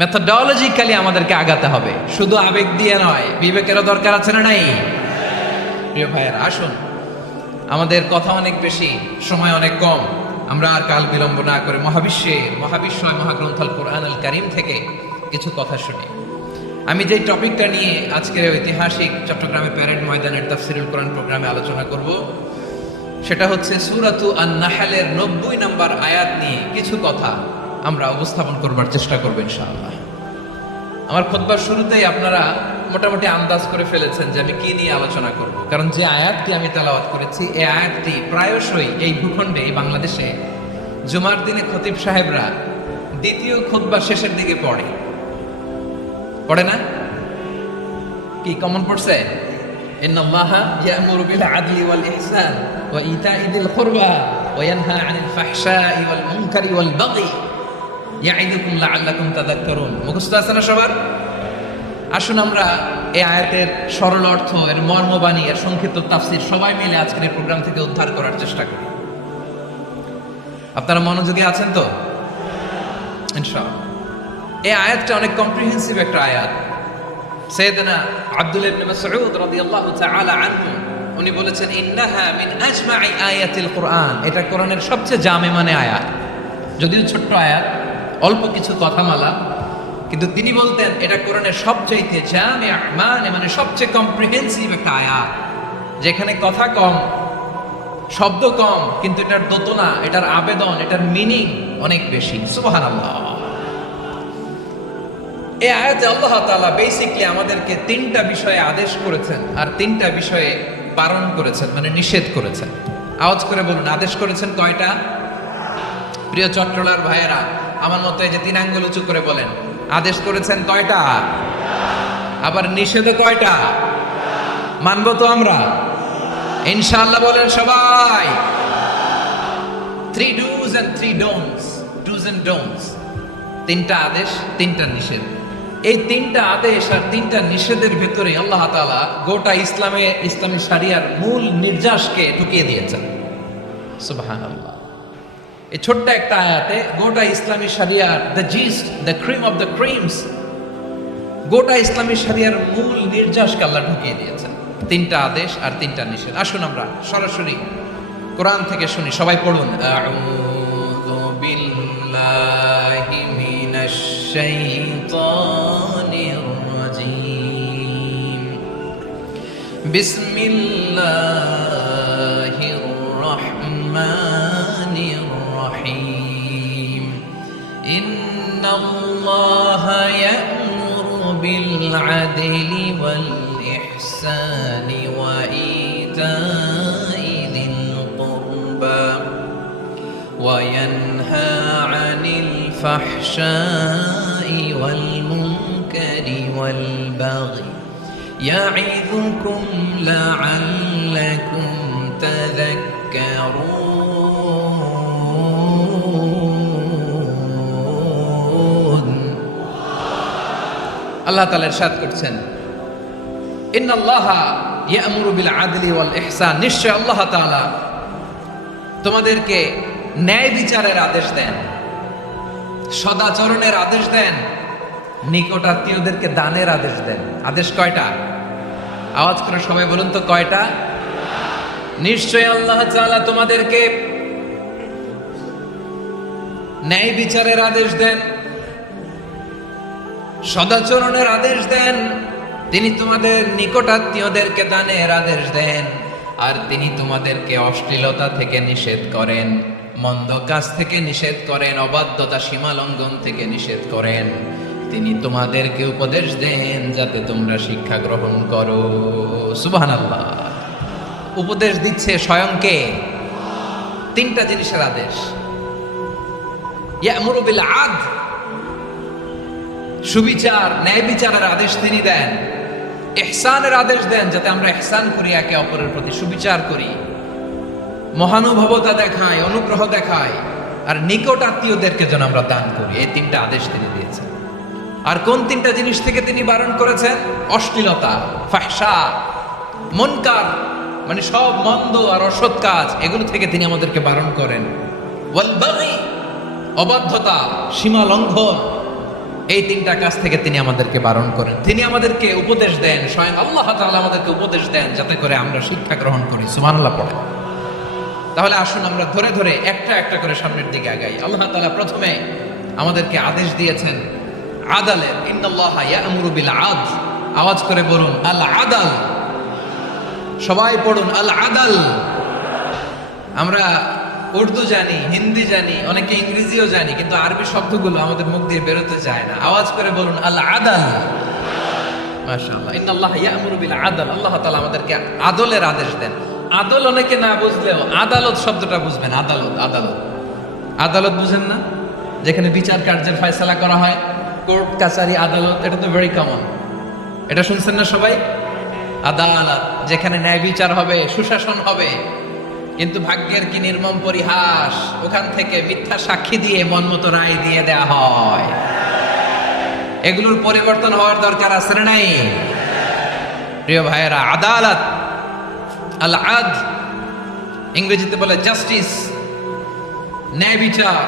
মেথোডলজিক্যালি আমাদেরকে আগাতে হবে, শুধু আবেগ দিয়ে নয়, বিবেকেরও দরকার আছে না নাই? প্রিয় ভাইয়ের, আসুন, আমাদের কথা অনেক বেশি, সময় অনেক কম, আমরা আর কাল বিলম্ব না করে মহাবিশ্বয় মহাগ্রন্থ আল কোরআন আল কারীম থেকে কিছু কথা শুনি। আমি যে টপিকটা নিয়ে আজকের ঐতিহাসিক চট্টগ্রামে প্যারেড ময়দানের তাফসিরুল কোরআন প্রোগ্রামে আলোচনা করব, সেটা হচ্ছে সূরাতু আন-নাহলের 90 নম্বর আয়াত নিয়ে কিছু কথা আমরা উপস্থাপন করবার চেষ্টা করব ইনশাআল্লাহ। আমার খুতবার শুরুতেই আপনারা মোটামুটি আন্দাজ করে ফেলেছেন যে আমি কি নিয়ে আলোচনা করব, কারণ যে আয়াতটি আমি তেলাওয়াত করেছি এই আয়াতটি প্রায়শই এই ভূখণ্ডে, এই বাংলাদেশে জুমার দিনে খতিব সাহেবরা দ্বিতীয় খুতবা শেষের দিকে পড়ে না? কি কমন পড়ছে? ইন্নাল্লাহা ইয়া'মুরু বিল আদলি ওয়াল ইহসান ওয়া ইতা'i যিল কুরবা ওয়া ইয়ানহা আনিল ফাহশাই ওয়াল মুনকারি ওয়াল বাগি ইয়া'iদুকুম লা'আল্লাকুম তাযাক্কারুন। মুখস্থ আছে না সবার? আসুন আমরা এই আয়াতের সরল অর্থ, এর মর্মবাণী, এর সংক্ষিপ্ত তাফসীর সবাই মিলে আজকের এই প্রোগ্রাম থেকে উদ্ধার করার চেষ্টা করি। আপনারা মনোযোগী আছেন তো? ইনশাআল্লাহ। এই আয়াতটা অনেক কম্প্রিহেন্সিভ একটা আয়াত। সাইয়েদনা আব্দুল্লাহ ইবনে মাসউদ রাদিয়াল্লাহু তাআলা আনহু উনি বলেছেন, ইন্নাহা মিন আজমাই আয়াতিল কুরআন, এটা কোরআনের সবচেয়ে জামে মানে আয়াত। যদিও ছোট্ট আয়াত, অল্প কিছু কথামালা, কিন্তু তিনি বলতেন এটা কোরআনের সবচাইতে জামে মানে সবচেয়ে কম্প্রিহেন্সিভ একটা আয়াত, যেখানে কথা কম, শব্দ কম, কিন্তু এটার দোতনা, এটার আবেদন, এটার মিনিং অনেক বেশি। সুবহানাল্লাহ। এই আয়াতে আল্লাহ তাআলা বেসিক্যালি আমাদেরকে তিনটা বিষয়ে আদেশ করেছেন আর তিনটা বিষয়ে বারণ করেছেন, মানে নিষেধ করেছেন। আওয়াজ করে বলুন, আদেশ করেছেন কয়টা? প্রিয় চট্টলার ভাইয়েরা, আমার মতো এই যে 3 আঙ্গুল উঁচু করে বলেন, আদেশ করেছেন কয়টা? আবার নিষেধও কয়টা? মানবো তো আমরা ইনশাআল্লাহ? বলেন সবাই। 3 do's and 3 don'ts, do's and don'ts, 3টা আদেশ, 3টা নিষেধ। এই 3টা আদেশ আর 3টা নিষেধের ভিতরে আল্লাহ তাআলা গোটা ইসলামী শরিয়ার মূল নির্যাসকে ঢুকিয়ে দিয়েছেন। সুবহানাল্লাহ। এই ছোট্ট একটা আয়াতে গোটা ইসলামী শরিয়ার, the gist, the cream of the creams, গোটা ইসলামী শরিয়ার মূল নির্যাসকে আল্লাহ ঢুকিয়ে দিয়েছেন। 3টা আদেশ আর 3টা নিষেধ। আসুন আমরা সরাসরি কোরআন থেকে শুনি, সবাই পড়ুন। আউযু বিল্লাহি মিনাশ শাইতানির রাজীম। বিসমিল্লাহির রাহমানির রাহিম। ইন্নাল্লাহা ইয়া'মুরু বিল আদলি ওয়াল ইহসানি ওয়া ইতা'i যিল কুরবা ওয়া ইয়ানহা আনিল ফাহশাই ওয়াল মুনকারি ওয়াল বাগি ইয়া'iযুকুম লা'আল্লাকুম তাযাক্কারুন। আল্লাহ তাআলা ইরশাদ করছেন, ইন্নাল্লাহা ইয়া'মুরু বিল আদলি ওয়াল ইহসান, নিশ্চয় আল্লাহ তাআলা তোমাদেরকে ন্যায় বিচারের আদেশ দেন, সদাচরণের আদেশ দেন, নিকট আত্মীয়দেরকে দানের আদেশ দেন। আদেশ কয়টা? আওয়াজ করে সবাই বলুন তো কয়টা? নিশ্চয় আল্লাহ তাআলা তোমাদেরকে ন্যায় বিচারের আদেশ দেন, সদাচরণের আদেশ দেন, তিনি তোমাদের নিকট আত্মীয়দেরকে দানের আদেশ দেন, আর তিনি তোমাদেরকে অশ্লীলতা থেকে নিষেধ করেন, মন্দ কাজ থেকে নিষেধ করেন, অবাধ্যতা সীমা লঙ্ঘন থেকে নিষেধ করেন। তিনি তোমাদেরকে উপদেশ দেন যাতে তোমরা শিক্ষা গ্রহণ করো। সুবহানাল্লাহ। উপদেশ দিচ্ছে স্বয়ং কে? 3টা জিনিসের আদেশ। ইয়া'মুরু বিল আদল, সুবিচার, ন্যায় বিচারের আদেশ তিনি দেন। ইহসানের আদেশ দেন, যাতে আমরা ইহসান করি, একে অপরের প্রতি সুবিচার করি, মহানুভবতা দেখাই, অনুগ্রহ দেখাই, আর নিকট আত্মীয়দেরকে যেন আমরা দান করি। এই 3টা আদেশ তিনি দিয়েছেন। আর কোন 3টা জিনিস থেকে তিনি বারণ করেছেন? অশ্লীলতা, ফাহশা, মুনকার, মানে সব মন্দ আর অসৎ কাজ, এগুলো থেকে তিনি আমাদেরকে বারণ করেন। ওয়াল বাগি, অবাধ্যতা, সীমা লঙ্ঘন, এই তিনটা কাজ থেকে তিনি আমাদেরকে বারণ করেন। তিনি আমাদেরকে উপদেশ দেন, স্বয়ং আল্লাহ তাআলা আমাদেরকে উপদেশ দেন যাতে করে আমরা শিক্ষা গ্রহণ করি। সুবহানাল্লাহ পড়ে। তাহলে আসুন আমরা ধরে ধরে একটা একটা করে সামনের দিকে আগাই। আল্লাহ তাআলা প্রথমে আমাদেরকে আদেশ দিয়েছেন আদালের। ইন্নাল্লাহা ইয়া'মুরু বিল আদল। আওয়াজ করে বলুন আল আদাল। সবাই পড়ুন আল আদাল। আমরা উর্দু জানি, হিন্দি জানি, অনেকে ইংরেজিও জানি, কিন্তু আরবি শব্দগুলো আমাদের মুখ দিয়ে বেরোতে চায় না। আওয়াজ করে বলুন আল আদাল। মাশাআল্লাহ। ইন্নাল্লাহা ইয়া'মুরু বিল আদল। আল্লাহ তাআলা আমাদেরকে আদলের আদেশ দেন। আদল অনেকে না বুঝলেও আদালত শব্দটা বুঝবেন। আদালত, আদালত, আদালত বুঝেন না? যেখানে বিচার কার্যের ফয়সালা করা হয়, কোর্ট কাছারি আদালত, এটা তো ভেরি কমন। এটা শুনছেন না সবাই? আদালত, যেখানে ন্যায় বিচার হবে, সুশাসন হবে। কিন্তু ভাগ্যের কি নির্মম পরিহাস, ওখান থেকে মিথ্যা সাক্ষী দিয়ে মন মতো রায় দিয়ে দেয়া হয়। এগুলোর পরিবর্তন হওয়ার দরকার আছে না নাই? প্রিয় ভাইয়েরা, আদালত, আল আদল, ইংরেজিতে বলে জাস্টিস, ন্যায় বিচার,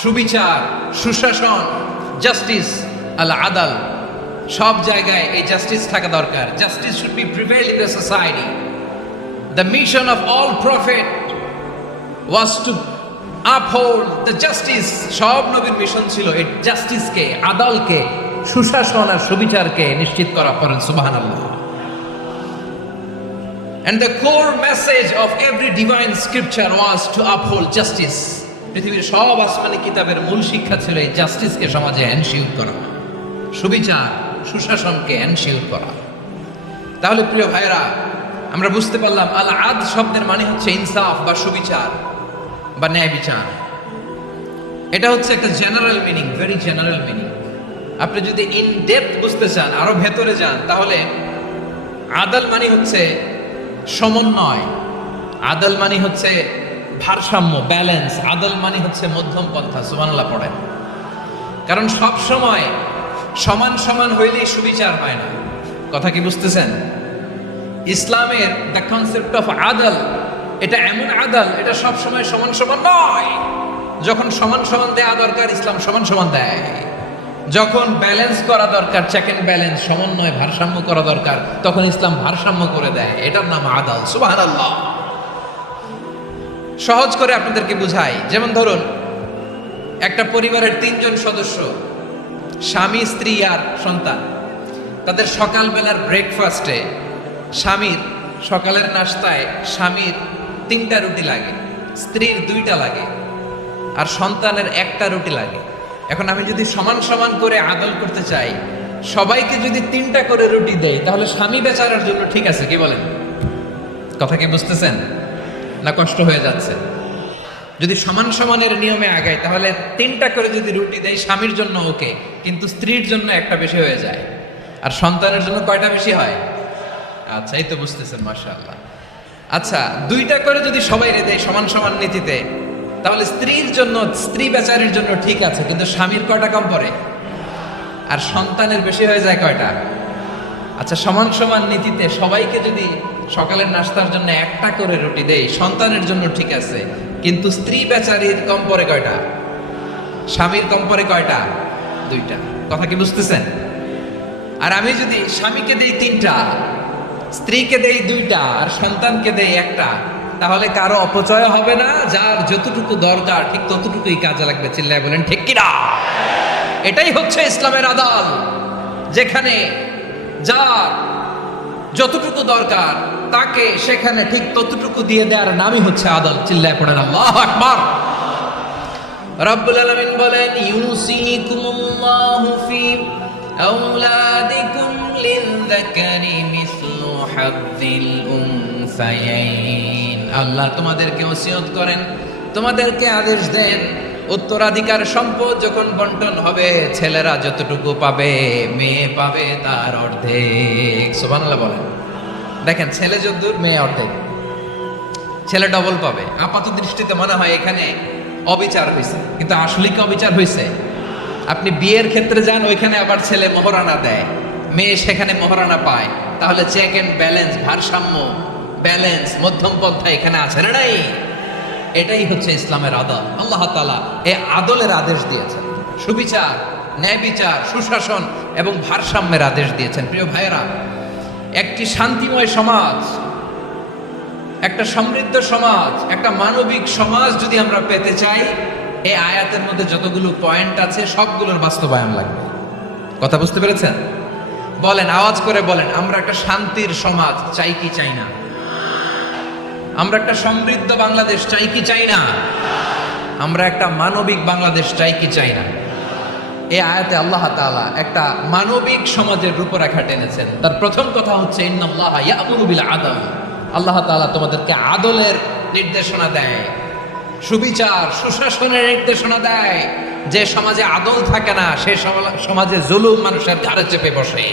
সুবিচার, সুশাসন, জাস্টিস, আল আদাল। সব জায়গায় এই জাস্টিস থাকা দরকার। Justice should be prevail in the society. The mission of all prophet was to uphold the justice. সব নবীর মিশন ছিল এই জাস্টিসকে, আদালকে, সুশাসন আর সুবিচারকে নিশ্চিত করা। করেন সুবহানাল্লাহ। And the core message of every divine scripture was to uphold justice. পৃথিবীর সব আসমানি কিতাবের মূল শিক্ষা ছিল এই জাস্টিসকে সমাজে এনশিওর করা, সুবিচার, সুশাসনকে এনশিওর করা। তাহলে প্রিয় ভাইরা, আমরা বুঝতে পারলাম আল আদ শব্দের মানে হচ্ছে ইনসাফ বা সুবিচার বা ন্যায় বিচার। এটা হচ্ছে একটা general meaning, very general meaning. আপনি যদি ইন ডেপথ বুঝতে চান, আরো ভেতরে যান, তাহলে আদাল মানে হচ্ছে সমন্বয়, আদাল মানে হচ্ছে ভারসাম্য, ব্যালেন্স। আদাল মানে হচ্ছে মধ্যম পন্থা। সুবহানাল্লাহ পড়েন। কারণ সব সময় সমান সমান হইলেই সুবিচার হয় না। কথা কি বুঝতেছেন? ইসলামের দ্য কনসেপ্ট অফ আদাল, এটা এমন আদাল, এটা সব সময় সমান সমান নয়। যখন সমান সমান দেয়া দরকার, ইসলাম সমান সমান দেয়। যখন ব্যালেন্স করা দরকার, চেক এন্ড ব্যালেন্স, সমন্বয়, ভারসাম্য করা দরকার, তখন ইসলাম ভারসাম্য করে দেয়। এটার নাম আদাল। সুবহানাল্লাহ। সহজ করে আপনাদেরকে বুঝাই। যেমন ধরুন, একটা পরিবারের 3 জন সদস্য, স্বামী, স্ত্রী আর সন্তান। তাদের সকালবেলার ব্রেকফাস্টে, স্বামীর সকালের নাস্তায় স্বামীর 3টা রুটি লাগে, স্ত্রীর 2টা লাগে, আর সন্তানের 1টা রুটি লাগে। এখন আমি যদি সমান সমান করে আদল করতে চাই, সবাইকে যদি 3টা করে রুটি দেয়, তাহলে স্বামী বেচারার জন্য ঠিক আছে? কি বলেন? কথা কি বুঝতেছেন না কষ্ট হয়ে যাচ্ছে? যদি সমান সমানের নিয়মে আগায়, তাহলে 3টা করে যদি রুটি দেয়, স্বামীর জন্য ওকে, কিন্তু স্ত্রীর জন্য 1টা বেশি হয়ে যায়। আর সন্তানের জন্য কয়টা বেশি হয়? আচ্ছা, এই তো বুঝতেছেন, মাশাআল্লাহ। আচ্ছা, 2টা করে যদি সবাই দেয় সমান সমান নীতিতে, তাহলে স্ত্রীর জন্য, স্ত্রী বেচারির জন্য ঠিক আছে, কিন্তু স্বামীর কয়টা কম পড়ে? আর সন্তানের বেশি হয়ে যায় কয়টা? আচ্ছা, সমান সমান নীতিতে সবাইকে যদি সকালের নাস্তার জন্য 1টা করে রুটি দেয়, সন্তানের জন্য ঠিক আছে, কিন্তু স্ত্রী বেচারির কম পড়ে কয়টা? স্বামীর কম পড়ে কয়টা? 2টা। কথা কি বুঝতেছেন? আর আমি যদি স্বামীকে দেই 3টা, স্ত্রীকে দেই 2টা, আর সন্তানকে দেই 1টা, তাহলে কারো অপচয় হবে না। যার যতটুকু দরকার ঠিক ততটুকুই কাজে লাগবে। চিল্লায় বলেন ঠিক কিনা? এটাই হচ্ছে ইসলামের আদাল, যেখানে যার যতটুকু দরকার তাকে সেখানে ঠিক ততটুকু দিয়ে দেওয়ার নামই হচ্ছে আদাল। চিল্লায় পড়েন আল্লাহু আকবার। রব্বুল আলামিন বলেন, ইউসিকুমুল্লাহু ফি আওলাদিকুম লিযযাকারি মিসলু হাযযিল উনসায়াইন। আল্লাহ তোমাদেরকে ওসিয়ত করেন, তোমাদেরকে আদেশ দেন, উত্তরাধিকার সম্পদ যখন বন্টন হবে, ছেলেরা যতটুকু পাবে, মেয়ে পাবে তার অর্ধেক। সুবহানাল্লাহ বলেন। দেখেন, ছেলে যতদূর, মেয়ে অর্ধেক। ছেলে ডবল পাবে। আপাত দৃষ্টিতে মনে হয় এখানে অবিচার হয়েছে, কিন্তু আসলে কি অবিচার হয়েছে? আপনি বিয়ের ক্ষেত্রে যান, ওইখানে আবার ছেলে মোহরানা দেয়, মেয়ে সেখানে মোহরানা পায়। তাহলে চেক এন্ড ব্যালেন্স, ভারসাম্য, ব্যালেন্স, মধ্যম পন্থা এখানে আছে না নাই? এটাই হচ্ছে ইসলামের আদল। আল্লাহ তাআলা এই আদলের আদেশ দিয়েছেন। সুবিচার, ন্যায় বিচার, সুশাসন এবং ভারসাম্যের আদেশ দিয়েছেন। প্রিয় ভাইয়েরা, একটি শান্তিময় সমাজ, একটা সমৃদ্ধ সমাজ, একটা মানবিক সমাজ যদি আমরা পেতে চাই, এই আয়াতের মধ্যে যতগুলো পয়েন্ট আছে সবগুলোর বাস্তবায়ন লাগবে। কথা বুঝতে পেরেছেন? বলেন, আওয়াজ করে বলেন, আমরা একটা শান্তির সমাজ চাই কি চাই না? আমরা একটা সমৃদ্ধ বাংলাদেশ চাই কি চাই না? আমরা একটা মানবিক বাংলাদেশ চাই কি চাই না? এই আয়াতে আল্লাহ তাআলা একটা মানবিক সমাজের রূপরেখা টেনেছেন। তার প্রথম কথা হচ্ছে ইন্নাল্লাহা ইয়া'মুরু বিল আদল। আল্লাহ তাআলা তোমাদেরকে আদলের নির্দেশনা দেয়, সুবিচার, সুশাসনের নির্দেশনা দেয়। যে সমাজে আদল থাকে না, সে সমাজে জুলুম মানুষের ঘাড়ে চেপে বসে।